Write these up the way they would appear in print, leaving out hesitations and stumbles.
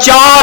4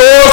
2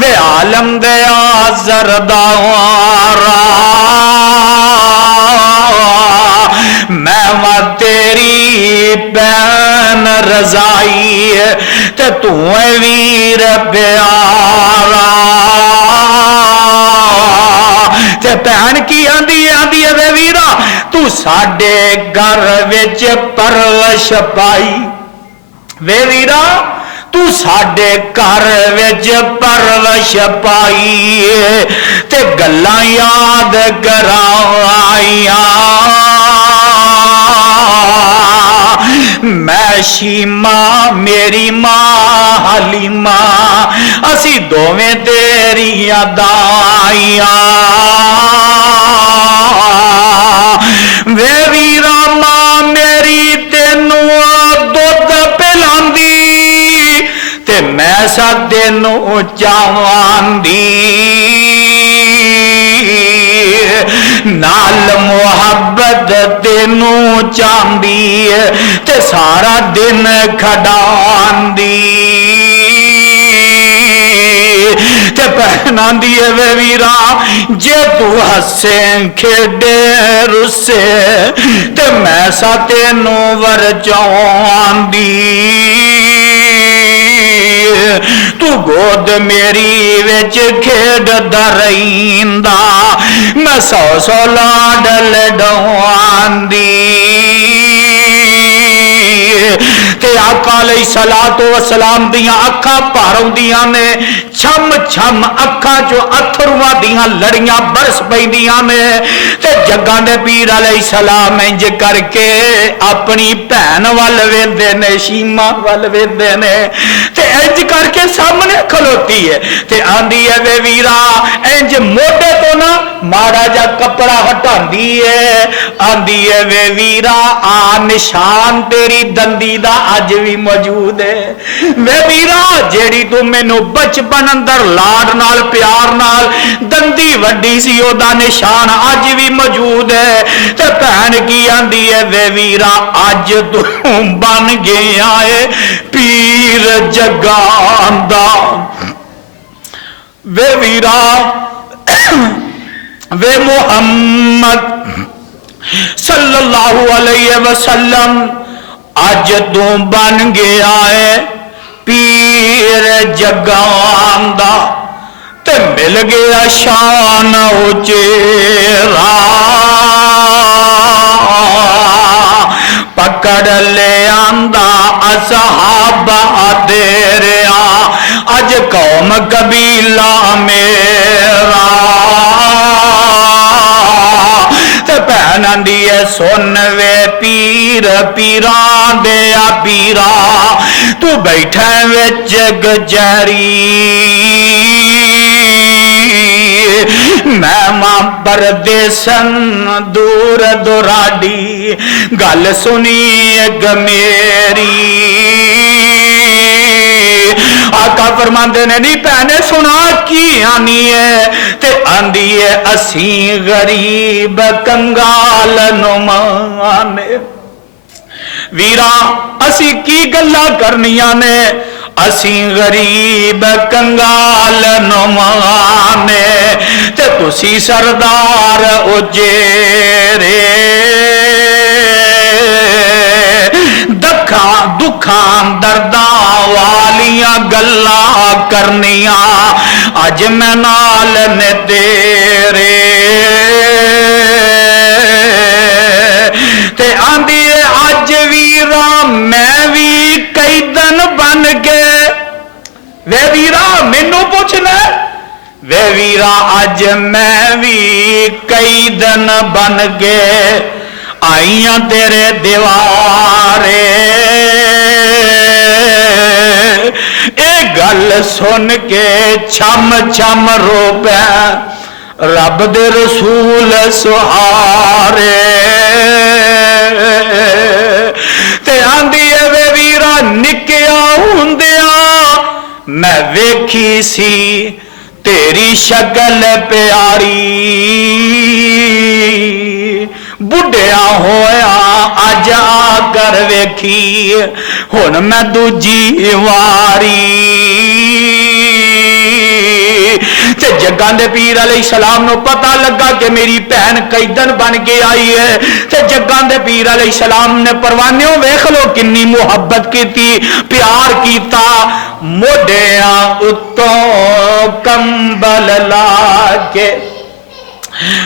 وے عالم دیا زردارا میں تیری بین رضائی تے تو اے ویر پیارا تے بہن کی آندی ہے وے ویرا تو ساڈے گھر وچ پرورش پائی وے ویرا تو ساڈے گھر وچ پرورش پائی تے گلاں یاد کرائیاں میں شیما میری ماں حلیمہ اسی دوویں تیری دائیاں وے ویرا ماں میری تینوں دودھ پلاندی تے میں سا تینوں چاواندی نال محبت تینوں چاندی تے سارا دن کھڈاندی تے پہناندی ہے وے ویرا جے تو ہسے کھیڈے رسے تے میں سا تینوں ورچاندی تو گود میری وچ کھیڈ دریندا میں سو سو لاڈ لڈواندی تے آقا علیہ الصلوۃ والسلام دیاں اکھاں پاروندیاں نے چھم چھم اکھاں چو اتھرواں دیاں لڑیاں برس پیندیاں نے تے جگاں دے پیر علیہ السلام انج کر کے اپنی بہن ول ویندے نے شیما ول ویندے نے تے انج کر کے سامنے کھلوتی ہے تے آندی ہے وے ویرا انج موڈے تو نہ ماڑا جا کپڑا ہٹاندی ہے آندی ہے وے ویرا آ نشان تیری دندی دا اج بھی موجود ہے وے ویرا جیڑی تو مینوں بچپن اندر لاڈ نال پیار نال دندی وڈی سی او دا نشان اج بھی موجود ہے تے بہن کی آندی ہے وے ویرا اج تو بن گیا ہے پیر جگان دا وے ویرا وے محمد صلی اللہ علیہ وسلم اج تو بن گیا ہے پیر جگان دا تے مل گیا شان اچیرا پکڑ لے آندا اصحابہ تیریا اج قوم قبیلہ میرا تے بہن آندی ہے سن وے پیر پیران دیا پیرا تو بیٹھے وچ گجری میں ماں پردیسن دور دوراڈی گل سنی اگ میری آقا فرماندے نے نہیں پہنے سنا کی آنی ہے تے آندی ہے اسی غریب کنگال نمانے ویرا اسی کی گلا کرنیاں نے اسی غریب کنگال نمانے تے تسی سردار اجیرے دکھاں درداں والیاں گلا کرنیاں اج میں نال نے تیرے تے آندی ہے اج ویرا میں بھی کئی دن بن کے وے ویرا مینوں پوچھنا وے ویرا اج میں بھی کئی دن بن گئے آئیاں تیرے دیوارے اے گل سن کے چھم چھم رو پے رب دے رسول سہارے تے آندی ہے وے ویرا نکیا ہوندیاں میں ویکھی سی تیری شکل پیاری بڑھیا ہویا اج آ کر ویکھی ہن میں دوجی واری جگاں دے پیر علیہ السلام نو پتہ لگا کہ میری بہن قیدن بن کے آئی ہے تے جگاں دے پیر علیہ السلام نے پروانیوں ویکھ لو کنی محبت کیتی پیار کیتا موڈیاں اتوں کمبل لا کے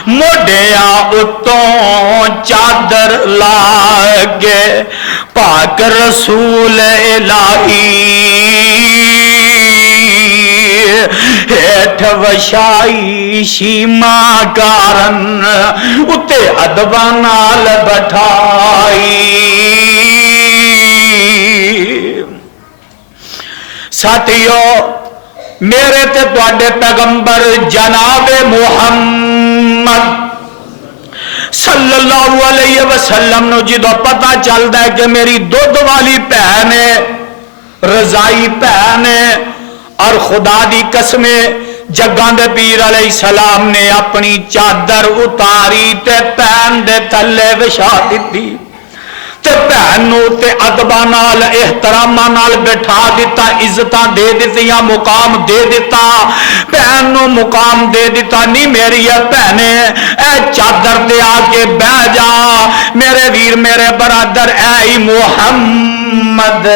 موڈیاں اتوں چادر لا کے پاک رسول الہی ہیٹھ وشائی شیما کارن اتے ادبا نال بٹھائی ساتھیو میرے تے تواڈے پیغمبر جناب محمد صلی اللہ علیہ وسلم نو جدو پتہ چلدا ہے کہ میری دودھ والی بہن ہے رضائی بہن ہے اور خدا دی قسم جگاں دے پیر علیہ السلام نے اپنی چادر اتاری تے بہن دے تھلے وچھا دتی تے بہن نو تے ادباں نال احتراماں نال بٹھا دیتا عزتاں دے دتیاں مقام دے دیتا بہن نو مقام دے دیتا نہیں میری بہنے اے چادر تے آ کے بہ جا میرے ویر میرے برادر اے محمد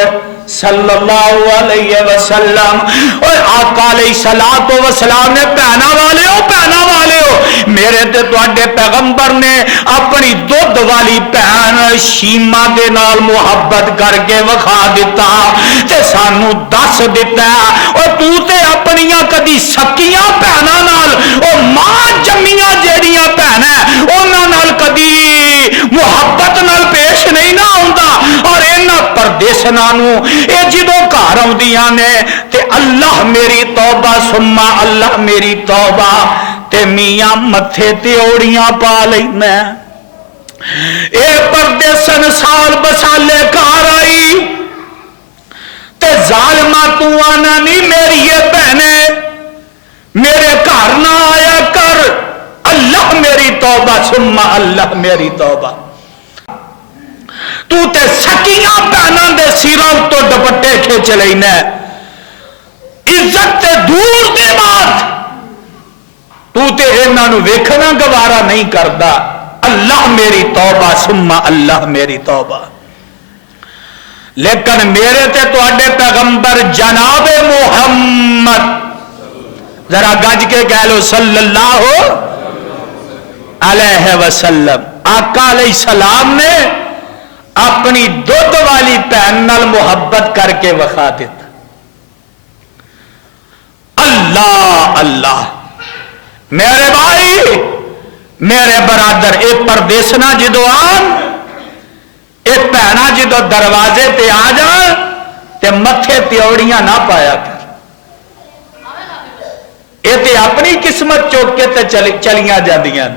صلی اللہ علیہ وسلم اور آقا علیہ الصلوۃ والسلام نے بہنا والے ہو میرے تے تواڈے پیغمبر نے اپنی دودھ والی بہن شیما دے نال محبت کر کے وکھا دیتا تے سانو دس دیتا اور تو تے اپنیاں کدی سکیاں بہناں نال او ماں جمیاں جیڑیاں بہناں انہاں نال کدی محبت نال پیش نہیں نہ ہوندا اور انہاں پردیسناں نو اے جدوں گھر آؤندیاں نے تے اللہ میری توبہ سما اللہ میری توبہ تے میاں متھے تے اوڑیاں پا لینا اے پردیسن سال بسالے گھر آئی تے ظالمہ تو آنا نہیں میری یہ بہنے میرے گھر نہ آیا کر اللہ میری توبہ سما اللہ میری توبہ تو تے سکیاں بہناں دے سراں تو دوپٹے کھچ لینا عزت تے دور دے بات تو تے انہاں نو ویکھنا گوارا نہیں کردا اللہ میری توبہ سما اللہ میری توبہ لیکن میرے تے تواڈے پیغمبر جناب محمد ذرا گج کے کہہ لو صلی اللہ علیہ وسلم آقا علیہ السلام نے اپنی دودھ والی بہن نال محبت کر کے وکھا دیتا اللہ اللہ میرے بھائی میرے برادر اے پردیسنا جدو آن اے بہنا جدو دروازے تے آ جان تے متھے تیوڑیاں نہ پایا کر اے تے اپنی قسمت چوک کے تے چلیاں جاندیاں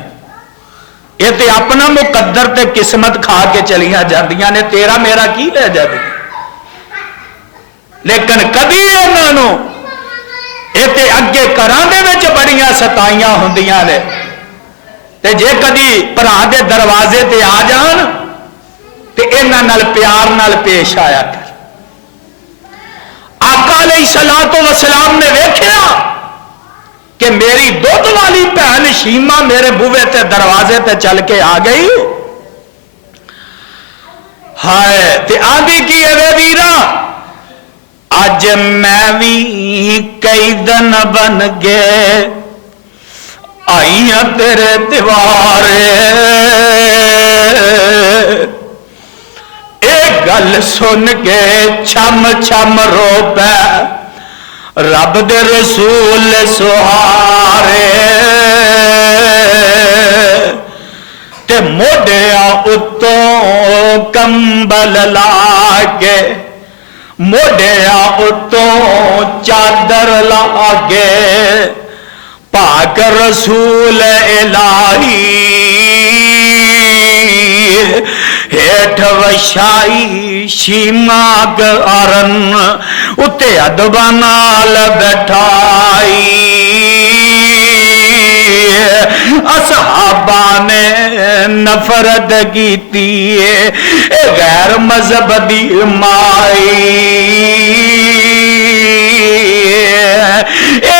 یہ تے اپنا مقدر تے قسمت کھا کے چلیاں جاندیاں نے تیرا میرا کی لے جاندی لیکن کبھی انہوں یہ تے اگے گھراں دے وچ بڑیاں ستائیاں ہوندیاں نے تے جے کدی بھرا دے دروازے تے آ جان تے انہاں نال پیار نال پیش آیا کر آقا علیہ الصلوۃ والسلام نے ویکھیا کہ میری دودھ والی بہن شیما میرے بوے تے دروازے تے چل کے آ گئی ہائے تے آندی کی اے ویرا اج میں بھی کئی دن بن گئے آئیاں تیرے دیوارے اے گل سن کے چھم چھم رو پے رب دے رسول سہارے تے موڈیاں اتوں کمبل لا کے موڈیاں اتوں چادر لا کے پاک رسول الہی ہیٹھ وشائی شیما گارن اتے ادباں نال بٹھائی اصحابہ نے نفرت کیتی اے غیر مذہب دی مائی اے